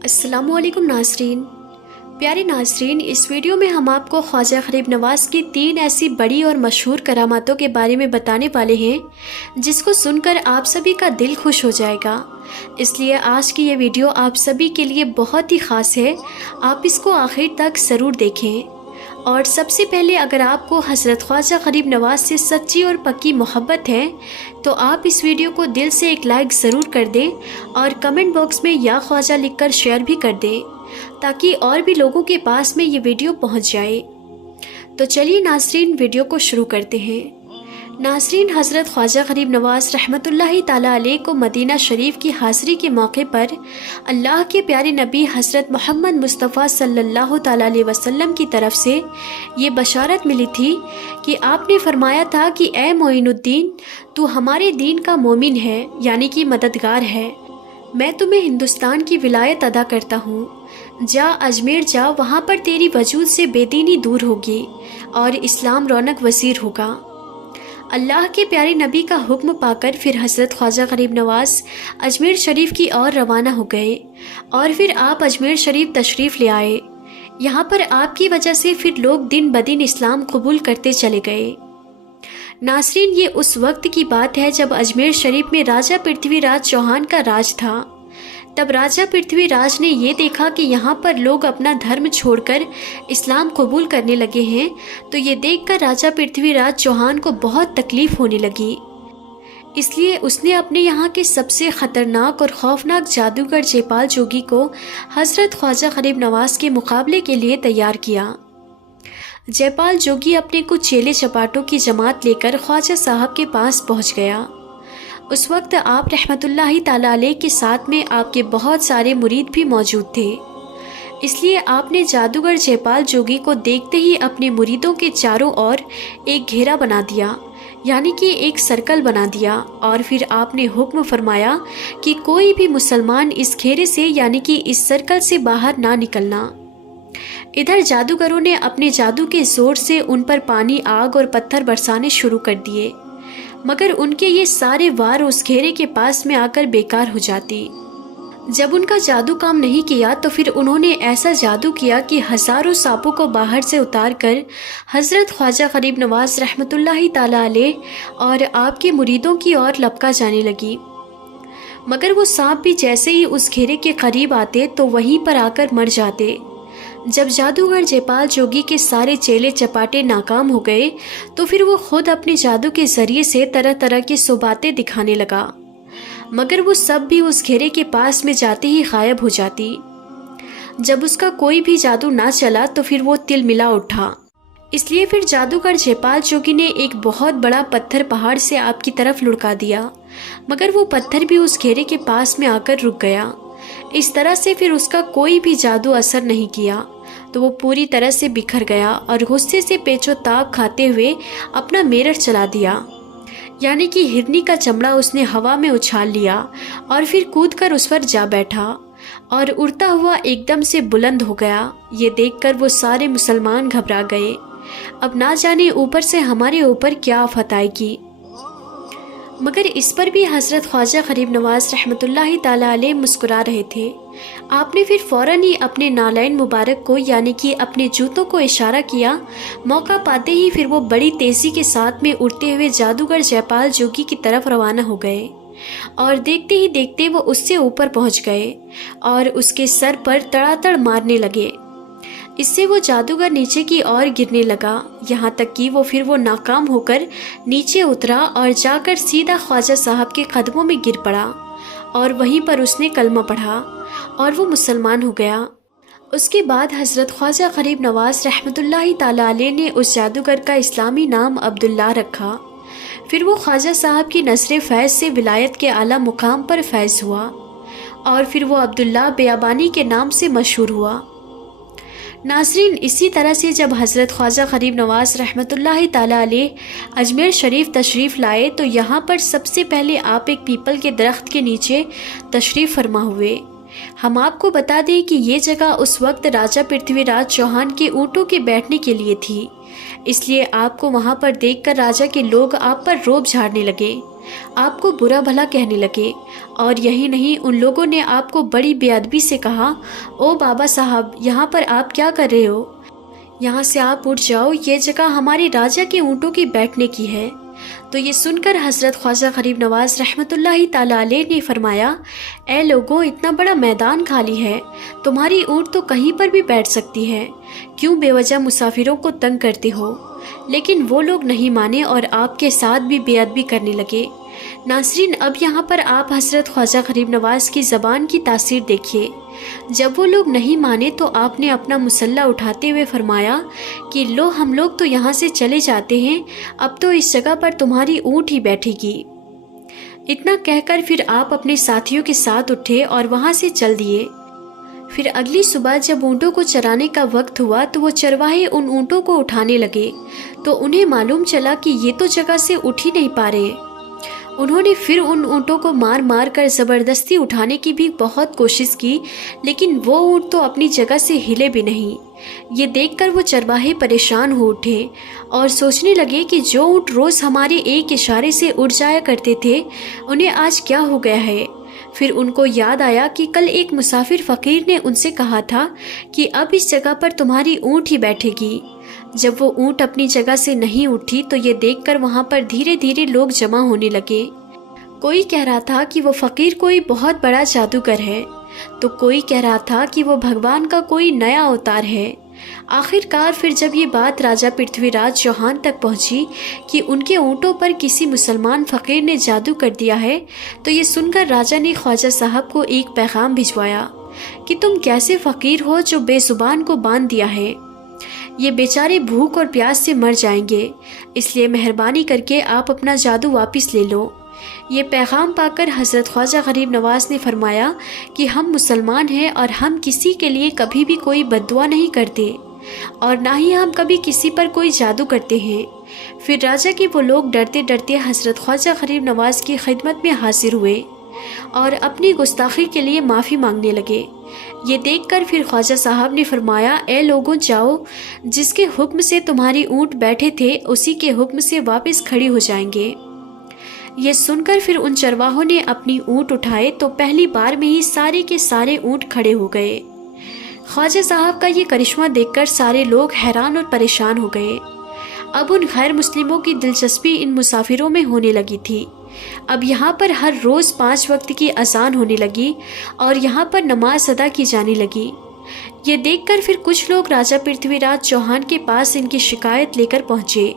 अस्सलामु अलैकुम नाज़रीन। प्यारे नाज़रीन, इस वीडियो में हम आपको ख्वाजा गरीब नवाज़ की 3 ऐसी बड़ी और मशहूर करामातों के बारे में बताने वाले हैं जिसको सुनकर आप सभी का दिल खुश हो जाएगा। इसलिए आज की ये वीडियो आप सभी के लिए बहुत ही ख़ास है, आप इसको आखिर तक ज़रूर देखें। और सबसे पहले अगर आपको हज़रत ख्वाजा गरीब नवाज़ से सच्ची और पक्की मोहब्बत है तो आप इस वीडियो को दिल से एक लाइक ज़रूर कर दें और कमेंट बॉक्स में या ख्वाजा लिखकर शेयर भी कर दें ताकि और भी लोगों के पास में ये वीडियो पहुंच जाए। तो चलिए नाज़रीन, वीडियो को शुरू करते हैं। नाज़रीन, हज़रत ख्वाजा गरीब नवाज़ रहमतुल्लाहि ताला अलैह को मदीना शरीफ की हाज़री के मौके पर अल्लाह के प्यारे नबी हज़रत मोहम्मद मुस्तफ़ा सल्लल्लाहु ताला अलैहि वसल्लम की तरफ से ये बशारत मिली थी कि आपने फरमाया था कि ए मोइनुद्दीन, तू हमारे दीन का मोमिन है, यानी कि मददगार है। मैं तुम्हें हिंदुस्तान की विलायत अदा करता हूँ। जा अजमेर जा, वहाँ पर तेरी वजूद से बेदीनी दूर होगी और इस्लाम रौनक वसीर होगा। अल्लाह के प्यारे नबी का हुक्म पाकर फिर हज़रत ख्वाजा गरीब नवाज़ अजमेर शरीफ की ओर रवाना हो गए और फिर आप अजमेर शरीफ तशरीफ़ ले आए। यहाँ पर आपकी वजह से फिर लोग दिन ब दिन इस्लाम कबूल करते चले गए। नाज़रीन, ये उस वक्त की बात है जब अजमेर शरीफ में राजा पृथ्वीराज चौहान का राज था। तब राजा पृथ्वीराज ने ये देखा कि यहाँ पर लोग अपना धर्म छोड़कर इस्लाम कबूल करने लगे हैं, तो ये देखकर राजा पृथ्वीराज चौहान को बहुत तकलीफ़ होने लगी। इसलिए उसने अपने यहाँ के सबसे ख़तरनाक और खौफनाक जादूगर जयपाल जोगी को हज़रत ख्वाजा गरीब नवाज़ के मुकाबले के लिए तैयार किया। जयपाल जोगी अपने कुछ चेले चपाटों की जमात लेकर ख्वाजा साहब के पास पहुँच गया। उस वक्त आप रहमतुल्लाहि ताला अलैह के साथ में आपके बहुत सारे मुरीद भी मौजूद थे। इसलिए आपने जादूगर जयपाल जोगी को देखते ही अपने मुरीदों के चारों ओर एक घेरा बना दिया, यानी कि एक सर्कल बना दिया, और फिर आपने हुक्म फरमाया कि कोई भी मुसलमान इस घेरे से यानी कि इस सर्कल से बाहर ना निकलना। इधर जादूगरों ने अपने जादू के जोर से उन पर पानी, आग और पत्थर बरसाने शुरू कर दिए, मगर उनके ये सारे वार उस घेरे के पास में आकर बेकार हो जाती। जब उनका जादू काम नहीं किया तो फिर उन्होंने ऐसा जादू किया कि हज़ारों सांपों को बाहर से उतार कर हज़रत ख्वाजा गरीब नवाज़ रहमतुल्लाहि ताला अलैह और आपके मुरीदों की ओर लपका जाने लगी। मगर वो सांप भी जैसे ही उस घेरे के करीब आते तो वहीं पर आकर मर जाते। जब जादूगर जयपाल जोगी के सारे चेले चपाटे नाकाम हो गए तो फिर वो खुद अपने जादू के ज़रिए से तरह तरह की सुबातें दिखाने लगा, मगर वो सब भी उस घेरे के पास में जाते ही गायब हो जाती। जब उसका कोई भी जादू ना चला तो फिर वो तिलमिला उठा। इसलिए फिर जादूगर जयपाल जोगी ने एक बहुत बड़ा पत्थर पहाड़ से आपकी तरफ लुढ़का दिया, मगर वो पत्थर भी उस घेरे के पास में आकर रुक गया। इस तरह से फिर उसका कोई भी जादू असर नहीं किया, तो वो पूरी तरह से बिखर गया और गुस्से से पेचो ताप खाते हुए अपना मेरठ चला दिया, यानी कि हिरनी का चमड़ा उसने हवा में उछाल लिया और फिर कूदकर उस पर जा बैठा और उड़ता हुआ एकदम से बुलंद हो गया। ये देखकर वो सारे मुसलमान घबरा गए। अब ना जाने ऊपर से हमारे ऊपर क्या आफत आएगी। मगर इस पर भी हज़रत ख्वाजा गरीब नवाज़ रहमतुल्लाहि ताला अलैह मुस्कुरा रहे थे। आपने फिर फ़ौरन ही अपने नालैन मुबारक को यानी कि अपने जूतों को इशारा किया। मौका पाते ही फिर वो बड़ी तेज़ी के साथ में उड़ते हुए जादूगर जयपाल जोगी की तरफ रवाना हो गए और देखते ही देखते वो उससे ऊपर पहुंच गए और उसके सर पर तड़ातड़ मारने लगे। इससे वो जादूगर नीचे की ओर गिरने लगा, यहाँ तक कि वो नाकाम होकर नीचे उतरा और जाकर सीधा ख्वाजा साहब के कदमों में गिर पड़ा और वहीं पर उसने कलमा पढ़ा और वो मुसलमान हो गया। उसके बाद हज़रत ख्वाजा गरीब नवाज़ रहमतुल्लाहि ताला अलैह ने उस जादूगर का इस्लामी नाम अब्दुल्ला रखा। फिर वो ख्वाजा साहब की नज़र फैज़ से विलायत के आला मुकाम पर फैज़ हुआ और फिर वो अब्दुल्ला बियाबानी के नाम से मशहूर हुआ। नाज़रीन, इसी तरह से जब हज़रत ख्वाजा गरीब नवाज़ रहमतुल्लाहि ताला अलैह अजमेर शरीफ तशरीफ़ लाए तो यहाँ पर सबसे पहले आप एक पीपल के दरख्त के नीचे तशरीफ़ फरमा हुए। हम आपको बता दें कि ये जगह उस वक्त राजा पृथ्वीराज चौहान के ऊँटों के बैठने के लिए थी, इसलिए आपको वहाँ पर देखकर राजा के लोग आप पर रोब झाड़ने लगे, आपको बुरा भला कहने लगे। और यही नहीं, उन लोगों ने आपको बड़ी बेअदबी से कहा, ओ बाबा साहब, यहाँ पर आप क्या कर रहे हो? यहाँ से आप उठ जाओ, ये जगह हमारे राजा के ऊँटों के बैठने की है। तो ये सुनकर हज़रत ख्वाजा गरीब नवाज रहमतुल्लाहि ताला अलैह ने फरमाया, ए लोगों, इतना बड़ा मैदान खाली है, तुम्हारी ऊँट तो कहीं पर भी बैठ सकती है, क्यों बेवजह मुसाफिरों को तंग करते हो? लेकिन वो लोग नहीं माने और आपके साथ भी बेअदबी करने लगे। नाज़रीन, अब यहाँ पर आप हज़रत ख्वाजा गरीब नवाज की ज़बान की तासीर देखिए। जब वो लोग नहीं माने तो आपने अपना मुसल्ला उठाते हुए फरमाया कि लो, हम लोग तो यहाँ से चले जाते हैं, अब तो इस जगह पर तुम्हारी ऊँट ही बैठेगी। इतना कहकर फिर आप अपने साथियों के साथ उठे और वहाँ से चल दिए। फिर अगली सुबह जब ऊँटों को चराने का वक्त हुआ तो वो चरवाहे उन ऊँटों को उठाने लगे, तो उन्हें मालूम चला कि ये तो जगह से उठ ही नहीं पा रहे। उन्होंने फिर उन ऊँटों को मार मार कर ज़बरदस्ती उठाने की भी बहुत कोशिश की, लेकिन वो ऊँट तो अपनी जगह से हिले भी नहीं। ये देखकर वो चरवाहे परेशान हो उठे और सोचने लगे कि जो ऊँट रोज़ हमारे एक इशारे से उड़ जाया करते थे, उन्हें आज क्या हो गया है। फिर उनको याद आया कि कल एक मुसाफिर फ़कीर ने उनसे कहा था कि अब इस जगह पर तुम्हारी ऊँट ही बैठेगी। जब वो ऊँट अपनी जगह से नहीं उठी तो ये देखकर वहाँ पर धीरे धीरे लोग जमा होने लगे। कोई कह रहा था कि वो फ़कीर कोई बहुत बड़ा जादूगर है, तो कोई कह रहा था कि वो भगवान का कोई नया अवतार है। आखिरकार फिर जब ये बात राजा पृथ्वीराज चौहान तक पहुंची कि उनके ऊँटों पर किसी मुसलमान फ़कीर ने जादू कर दिया है, तो ये सुनकर राजा ने ख्वाजा साहब को एक पैगाम भिजवाया कि तुम कैसे फ़कीर हो जो बेज़ुबान को बांध दिया है। ये बेचारे भूख और प्यास से मर जाएंगे, इसलिए मेहरबानी करके आप अपना जादू वापस ले लो। ये पैगाम पाकर हज़रत ख्वाजा गरीब नवाज ने फरमाया कि हम मुसलमान हैं और हम किसी के लिए कभी भी कोई बद्दुआ नहीं करते और ना ही हम कभी किसी पर कोई जादू करते हैं। फिर राजा के वो लोग डरते डरते हज़रत ख्वाजा गरीब नवाज की खिदमत में हाजिर हुए और अपनी गुस्ताखी के लिए माफ़ी मांगने लगे। ये देखकर फिर ख्वाजा साहब ने फरमाया, ए लोगों, जाओ, जिसके हुक्म से तुम्हारी ऊँट बैठे थे उसी के हुक्म से वापस खड़ी हो जाएंगे। ये सुनकर फिर उन चरवाहों ने अपनी ऊँट उठाए तो पहली बार में ही सारे के सारे ऊँट खड़े हो गए। ख्वाजा साहब का ये करिश्मा देखकर सारे लोग हैरान और परेशान हो गए। अब उन गैर मुस्लिमों की दिलचस्पी इन मुसाफिरों में होने लगी थी। अब यहाँ पर हर रोज़ 5 वक्त की अज़ान होने लगी और यहाँ पर नमाज अदा की जाने लगी। ये देखकर फिर कुछ लोग राजा पृथ्वीराज चौहान के पास इनकी शिकायत लेकर पहुँचे।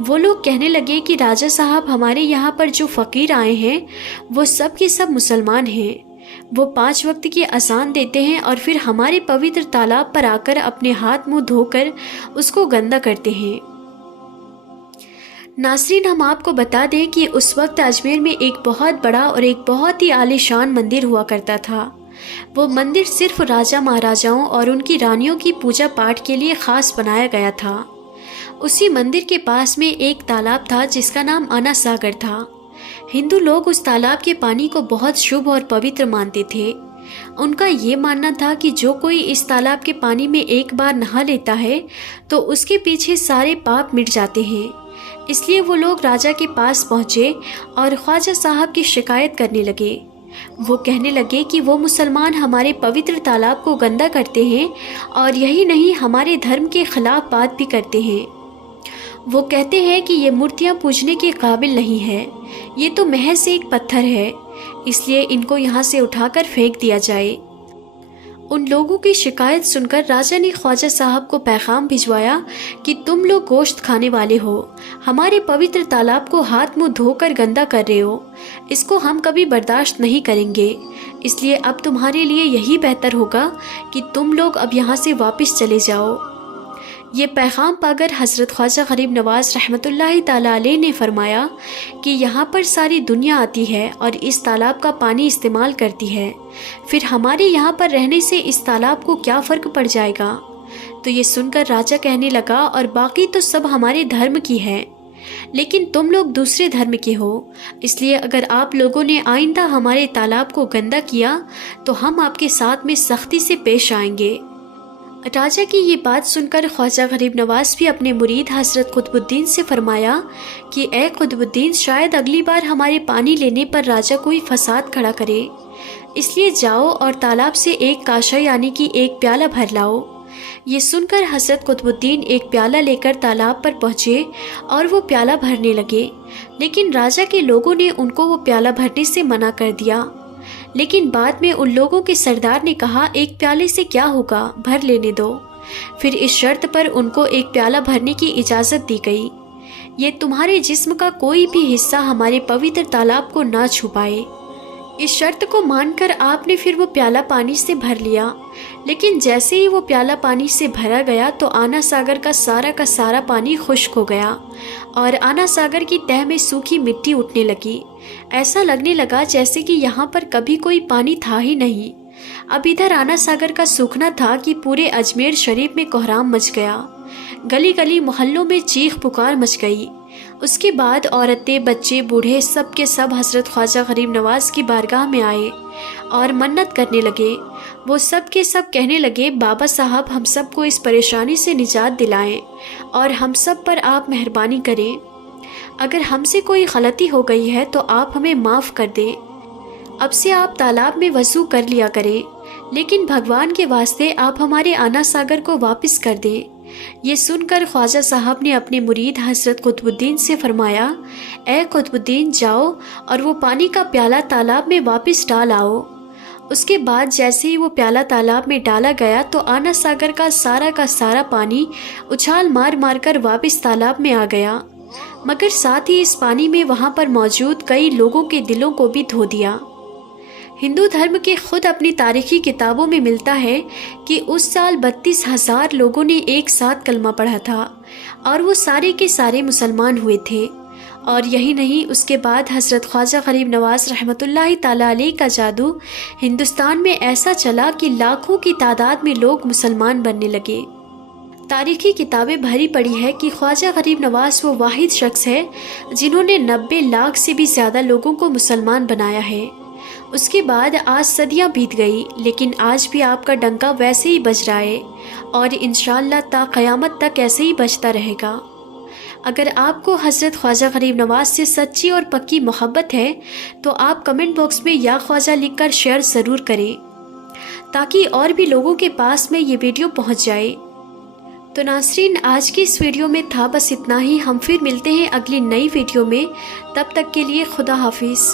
वो लोग कहने लगे कि राजा साहब, हमारे यहाँ पर जो फ़कीर आए हैं वो सब के सब मुसलमान हैं। वो 5 वक्त की अज़ान देते हैं और फिर हमारे पवित्र तालाब पर आकर अपने हाथ मुंह धोकर उसको गंदा करते हैं। नाज़रीन, हम आपको बता दें कि उस वक्त अजमेर में एक बहुत बड़ा और एक बहुत ही आलीशान मंदिर हुआ करता था। वो मंदिर सिर्फ राजा महाराजाओं और उनकी रानियों की पूजा पाठ के लिए ख़ास बनाया गया था। उसी मंदिर के पास में एक तालाब था जिसका नाम आना सागर था। हिंदू लोग उस तालाब के पानी को बहुत शुभ और पवित्र मानते थे। उनका ये मानना था कि जो कोई इस तालाब के पानी में एक बार नहा लेता है तो उसके पीछे सारे पाप मिट जाते हैं। इसलिए वो लोग राजा के पास पहुँचे और ख्वाजा साहब की शिकायत करने लगे। वो कहने लगे कि वो मुसलमान हमारे पवित्र तालाब को गंदा करते हैं और यही नहीं, हमारे धर्म के खिलाफ बात भी करते हैं। वो कहते हैं कि ये मूर्तियाँ पूजने के काबिल नहीं है, ये तो महज एक पत्थर है, इसलिए इनको यहाँ से उठाकर फेंक दिया जाए। उन लोगों की शिकायत सुनकर राजा ने ख्वाजा साहब को पैगाम भिजवाया कि तुम लोग गोश्त खाने वाले हो, हमारे पवित्र तालाब को हाथ मुंह धोकर गंदा कर रहे हो, इसको हम कभी बर्दाश्त नहीं करेंगे। इसलिए अब तुम्हारे लिए यही बेहतर होगा कि तुम लोग अब यहाँ से वापस चले जाओ। ये पैगाम पाकर हज़रत ख्वाजा गरीब नवाज रहमतुल्लाहि ताला अलैह ने फरमाया कि यहाँ पर सारी दुनिया आती है और इस तालाब का पानी इस्तेमाल करती है, फिर हमारे यहाँ पर रहने से इस तालाब को क्या फ़र्क पड़ जाएगा। तो ये सुनकर राजा कहने लगा, और बाकी तो सब हमारे धर्म की है, लेकिन तुम लोग दूसरे धर्म के हो, इसलिए अगर आप लोगों ने आइंदा हमारे तालाब को गंदा किया तो हम आपके साथ में सख्ती से पेश आएंगे। राजा की ये बात सुनकर ख्वाजा गरीब नवाज भी अपने मुरीद हज़रत कुतुबुद्दीन से फरमाया कि ए कुतुबुद्दीन, शायद अगली बार हमारे पानी लेने पर राजा कोई फसाद खड़ा करे, इसलिए जाओ और तालाब से एक काशा यानी कि एक प्याला भर लाओ। ये सुनकर हज़रत कुतुबुद्दीन एक प्याला लेकर तालाब पर पहुँचे और वो प्याला भरने लगे, लेकिन राजा के लोगों ने उनको वो प्याला भरने से मना कर दिया। लेकिन बाद में उन लोगों के सरदार ने कहा, एक प्याले से क्या होगा, भर लेने दो। फिर इस शर्त पर उनको एक प्याला भरने की इजाज़त दी गई, ये तुम्हारे जिस्म का कोई भी हिस्सा हमारे पवित्र तालाब को ना छुपाए। इस शर्त को मानकर आपने फिर वो प्याला पानी से भर लिया, लेकिन जैसे ही वो प्याला पानी से भरा गया तो आना सागर का सारा पानी खुश्क हो गया और आना सागर की तह में सूखी मिट्टी उठने लगी। ऐसा लगने लगा जैसे कि यहाँ पर कभी कोई पानी था ही नहीं। अब इधर आना सागर का सूखना था कि पूरे अजमेर शरीफ में कोहराम मच गया, गली गली मोहल्लों में चीख पुकार मच गई। उसके बाद औरतें, बच्चे, बूढ़े सब के सब हज़रत ख्वाजा गरीब नवाज की बारगाह में आए और मन्नत करने लगे। वो सब के सब कहने लगे, बाबा साहब हम सब को इस परेशानी से निजात दिलाएं और हम सब पर आप मेहरबानी करें। अगर हमसे कोई गलती हो गई है तो आप हमें माफ़ कर दें। अब से आप तालाब में वज़ू कर लिया करें, लेकिन भगवान के वास्ते आप हमारे आना सागर को वापस कर दें। ये सुनकर ख्वाजा साहब ने अपने मुरीद हज़रत कुतुबुद्दीन से फरमाया, ए कुतुबुद्दीन, जाओ और वो पानी का प्याला तालाब में वापस डाल आओ। उसके बाद जैसे ही वो प्याला तालाब में डाला गया तो आना सागर का सारा पानी उछाल मार मार कर वापस तालाब में आ गया, मगर साथ ही इस पानी में वहाँ पर मौजूद कई लोगों के दिलों को भी धो दिया। हिंदू धर्म के खुद अपनी तारीखी किताबों में मिलता है कि उस साल 32,000 लोगों ने एक साथ कलमा पढ़ा था और वो सारे के सारे मुसलमान हुए थे। और यही नहीं, उसके बाद हज़रत ख्वाजा गरीब नवाज रहमतुल्लाहि ताला अलैह का जादू हिंदुस्तान में ऐसा चला कि लाखों की तादाद में लोग मुसलमान बनने लगे। तारीखी किताबें भरी पड़ी है कि ख्वाजा गरीब नवाज वो वाहिद शख्स है जिन्होंने 90 लाख से भी ज़्यादा लोगों को मुसलमान बनाया है। उसके बाद आज सदियां बीत गई, लेकिन आज भी आपका डंका वैसे ही बज रहा है और इंशाअल्लाह ता क़यामत तक ऐसे ही बजता रहेगा। अगर आपको हज़रत ख्वाजा गरीब नवाज से सच्ची और पक्की मोहब्बत है तो आप कमेंट बॉक्स में या ख्वाजा लिखकर शेयर ज़रूर करें, ताकि और भी लोगों के पास में ये वीडियो पहुंच जाए। तो नाज़रीन, आज की इस वीडियो में था बस इतना ही। हम फिर मिलते हैं अगली नई वीडियो में, तब तक के लिए खुदा हाफिज़।